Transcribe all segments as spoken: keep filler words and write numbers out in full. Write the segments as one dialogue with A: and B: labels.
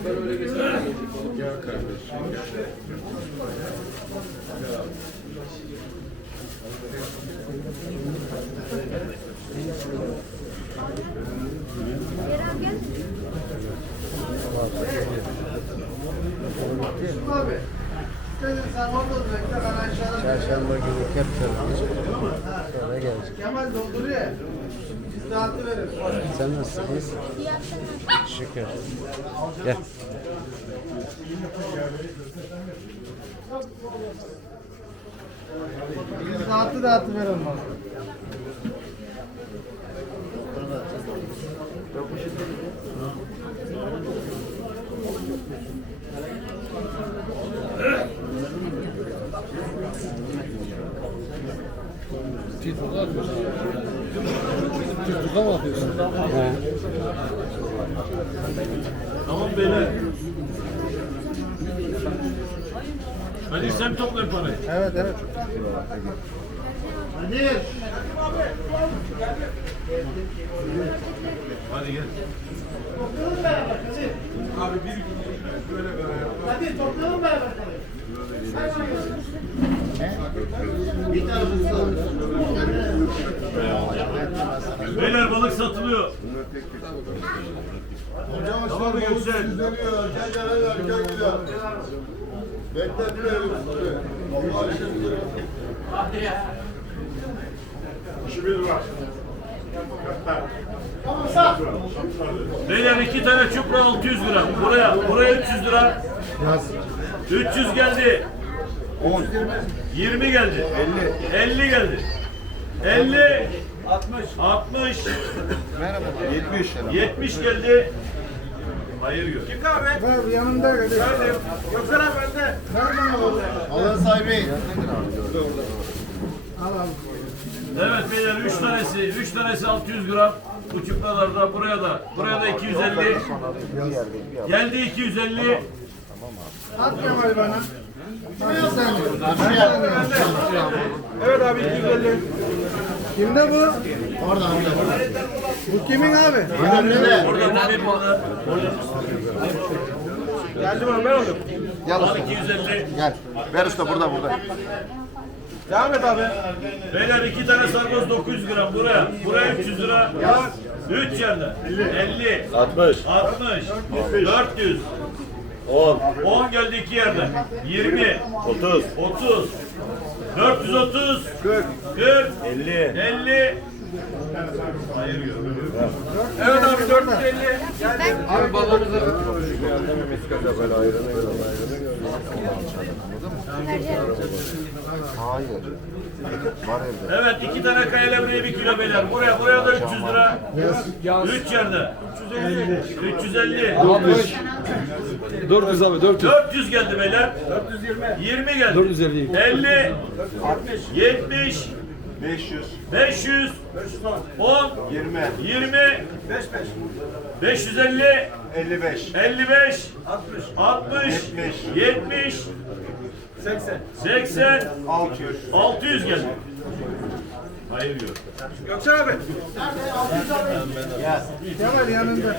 A: Gel kardeşim.
B: Abi.
C: Çarşamba günü kepçeler. Sonra gelecek.
B: Kemal dolduruyor. Biz dağıtı veririz.
C: Sen nasılsınız? Şükür. Gel.
B: Biz dağıtı dağıtı verelim abi.
A: Titul'a atıyorsun. Titul'a mı atıyorsun?
C: He.
D: Tamam beyler. Hadi sen topla parayı.
B: Evet evet. Hadi.
D: Hadi gel. Abi bir böyle böyle.
B: Hadi toplayalım beraber.
D: Beyler balık satılıyor. Tamam mı Göksel?
E: Bekletmeyelim sizi. Allah aşkına. İşi bir var.
D: Beyler iki tane çupra altı yüz gram. Buraya, buraya üç yüz lira. üç yüz geldi.
E: on.
D: yirmi geldi.
E: elli.
D: elli geldi. elli. altmış. altmış.
E: yetmiş.
D: yetmiş geldi. Hayır yok. Kim abi?
B: Ver yanımda kardeşim.
D: Verdim. Göksel abi bende.
B: Nereden aldın?
E: Alın sahibi.
B: Al al.
D: Evet beyler üç tanesi, üç tanesi altı yüz gram. Bu çupralarda, buraya da, buraya da iki yüz elli. Geldi iki yüz elli.
B: At Kemal bana. Hadi sen.
D: Evet abi iki yüz elli.
B: Kimde bu?
E: Orada abi.
B: Bu kimin abi?
E: Önümde.
D: Burada bir burada.
B: Geldim abi ben oldum.
E: Gel
D: Al
E: usta.
D: iki yüz elli.
E: Gel. Ver usta burada burada.
B: Devam et abi.
D: Beyler iki tane sargoz dokuz yüz gram buraya. Buraya üç yüz lira. üç yerde. elli.
F: altmış,
D: altmış. dört yüz.
F: on,
D: on geldi iki yerde. yirmi.
F: otuz,
D: otuz. dört yüz otuz. kırk. kırk.
F: elli,
D: elli. Hayır yok.
B: Evet abi dört yüz elli.
A: Abi balığımızı
E: Hayır. Var evde.
D: Evet iki tane kaya levreği bir kilo beyler. Buraya buraya da üç yüz lira. üç yerde. üç yüz elli.
A: dört yüz abi dört yüz.
D: dört yüz geldi beyler. dört yüz yirmi. yirmi geldi.
A: dört yüz elli.
D: elli. yetmiş.
E: beş yüz.
D: beş yüz. on.
E: yirmi.
D: yirmi. beş yüz elli.
E: elli beş.
D: elli beş. altmış.
E: Yetmiş.
D: yetmiş. seksen. seksen.
E: altı yüz.
D: altı yüz geldi. Hayır yok.
B: Göksel abi. Kemal yanında.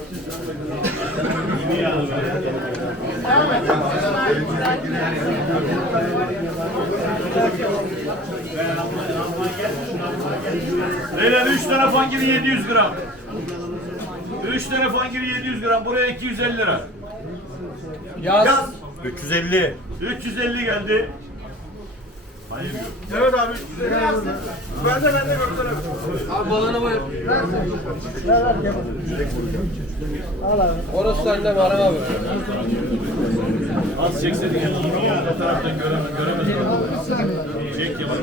D: Beyler üç tane fangiri yedi yüz gram. üç tane fangiri yedi yüz gram. Buraya iki yüz elli lira.
A: Yaz.
F: üç yüz elli,
D: üç yüz elli geldi. Hayır yok.
B: Evet abi. Ben de ben de Göksel abi.
A: Abi balığını buyur.
B: Ver ver Kemal. Al abi.
A: Orası sende var abi.
D: Az çekseydin ya. O taraftan göremez. Göremez. Çek ya bak.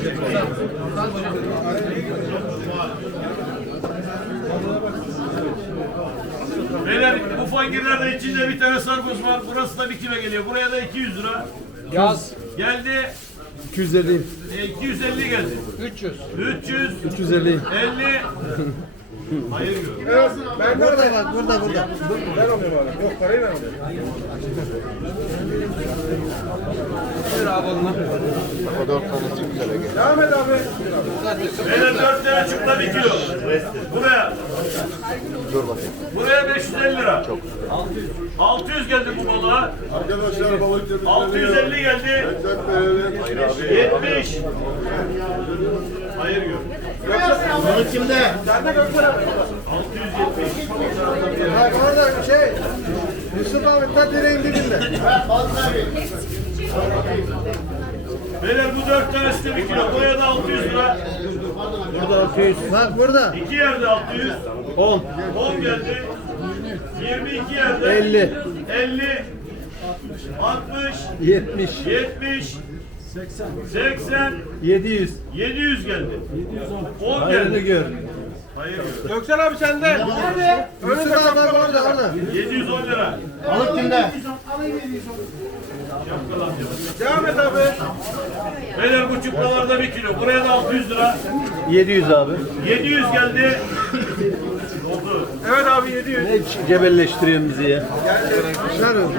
D: Beyler bu fangirlerde içinde bir tane sargoz var. Burası da bir kilo geliyor. Buraya da iki yüz lira.
A: Yaz.
D: Geldi.
A: iki yüz elli.
D: E, iki yüz elli geldi.
A: üç yüz.
D: üç yüz.
A: üç yüz elli.
D: elli. Hayır yok.
B: Evet. Ben de
C: Burada bak, burada burada.
B: Ben alıyorum abi. Yok parayı ben alıyorum.
A: Buyur abi balını.
E: O dört tanesi güzel Ege.
B: Devam et abi.
D: Beyler dört tane çupra bir kilo. Buraya.
E: Dur bakayım.
D: Buraya beş yüz elli lira. altı yüz geldi bu balığa.
E: Arkadaşlar balık tepesi.
D: altı yüz elli geldi. yetmiş. Hayır yok.
B: Balık kimde? Sende Göksel abi.
D: altı yüz yetmiş.
B: Bak orada şey. Yusuf abi ta direğin dibinde.
D: Beyler bu dört tanesi de bir kilo. Buraya da altı yüz lira.
C: Burada altı yüz. Bak burada.
D: İki yerde altı yüz.
C: on.
D: on geldi. yirmi iki yerde.
C: elli.
D: elli. altmış.
C: yetmiş.
D: yetmiş. seksen.
C: yedi yüz.
D: yedi yüz geldi. on
C: Hayırlı
D: geldi.
C: gör.
D: Hayır yok.
B: Göksel abi sende. Nerede?
C: Yusuf abi bak orada orada.
D: yedi yüz on lira.
C: Balık kimde?
B: Devam et abi.
D: Beyler bu çupralarda bir kilo. Buraya da altı yüz lira.
C: yedi yüz abi.
D: yedi yüz geldi. Oldu.
B: Evet abi yedi yüz.
C: Ne cebelleştiriyorsun bizi ya? Ver oğlum.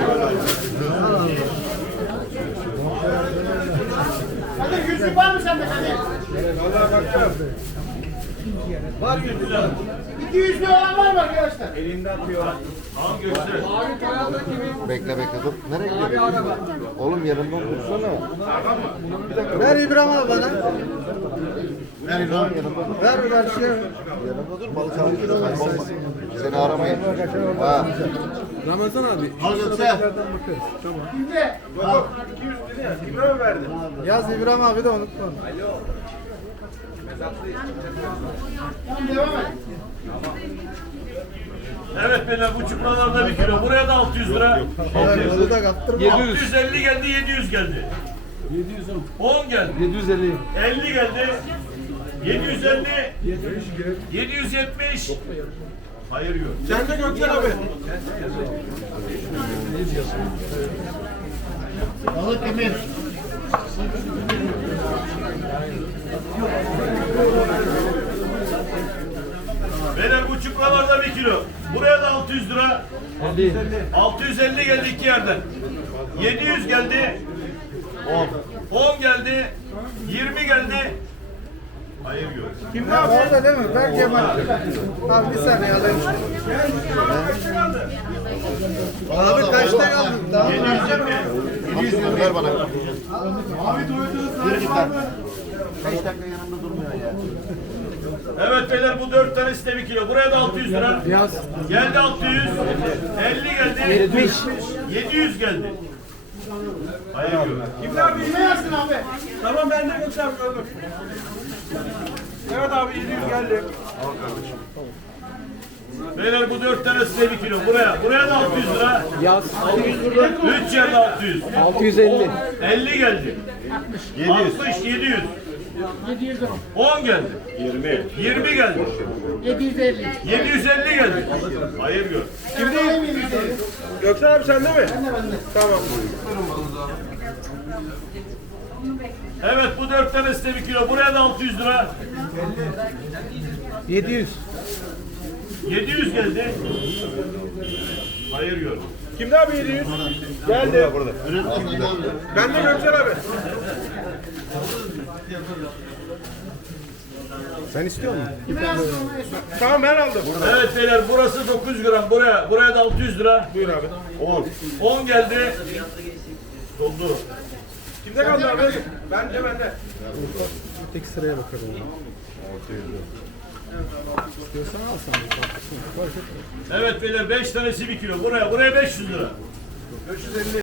B: Hadi yüzük var mı sende? Hadi. Vallahi bakacağım.
D: Var yüz lira.
B: iki yüz olan var mı arkadaşlar? Elinde atıyor.
D: Al Göksel.
E: Bekle bekle dur. Nereye gidiyorsun? Oğlum yanımdan dursana.
C: Ver İbrahim abi bana.
E: Ver İbrahim yanımda.
C: Ver bir karşıya.
E: Yanımda dur balık alacağız. Kaybolma. Seni aramayın. Ha.
A: Ramazan abi.
E: Al Göksel.
B: Kimde? Yok iki yüz dedi ya. Kime mi verdi?
C: Yaz İbrahim abi de unutma.
B: Devam et.
D: Evet beyler bu çupralarda bir kilo. Buraya da altı yüz lira.
C: Onu da kaptırma.
A: yedi
D: altı
A: yüz.
D: yüz elli geldi, yedi yüz geldi.
A: yedi yüz on.
D: on geldi.
A: yedi yüz elli.
D: elli geldi. yedi yüz elli. yedi yüz yetmiş. Hayır yok.
B: Sende Göksel abi.
C: Balık kimin?
D: Beyler bu çupralarda bir kilo. Buraya da altı yüz lira. altı yüz elli geldi iki yerden. yedi yüz geldi. on. on geldi. yirmi geldi. Hayır yok.
B: Kimde abi?
C: Orada değil mi? Ver Kemal. Abi bir saniye alayım. Abi kaçta kaldın? Tamam.
D: yedi yüz yirmi.
E: yedi yüz lira ver bana.
D: Evet beyler bu dört tanesi de bir kilo. Buraya da altı yüz lira.
A: Yaz.
D: Geldi altı yüz. elli geldi.
A: yetmiş.
D: yedi yüz geldi. Hayır yok.
B: Kimde abi? Kime yazsın abi? Tamam ben de Göksel abi gördüm. Evet abi yedi yüz geldi.
D: Beyler bu dört tanesi de bir kilo. Buraya. Buraya da altı yüz lira.
A: Yaz.
D: üç yerde altı yüz.
A: altı yüz elli.
D: elli geldi. altmış, yedi yüz. on geldi. yirmi. yirmi geldi. yedi yüz elli. yedi yüz elli geldi. Hayır yok.
B: Kimde? Göksel abi sende mi? Bende bende. Tamam.
D: Evet bu dört tanesi de bir kilo. Buraya da altı yüz lira.
C: yedi yüz.
D: yedi yüz geldi. Hayır yok.
B: Kimde abi yedi yüz? Geldi. Burada. Ben de Göksel abi.
C: Sen istiyor musun?
B: Tamam ben aldım.
D: Evet beyler burası dokuz yüz gram. Buraya buraya da altı yüz lira.
B: Buyur abi.
D: on. on geldi. Doldu.
B: Kimde kaldı abi? Bende bende.
C: Tek sıraya bakalım.
D: Evet beyler beş tanesi bir kilo. Buraya buraya beş yüz lira.
B: beş yüz elli.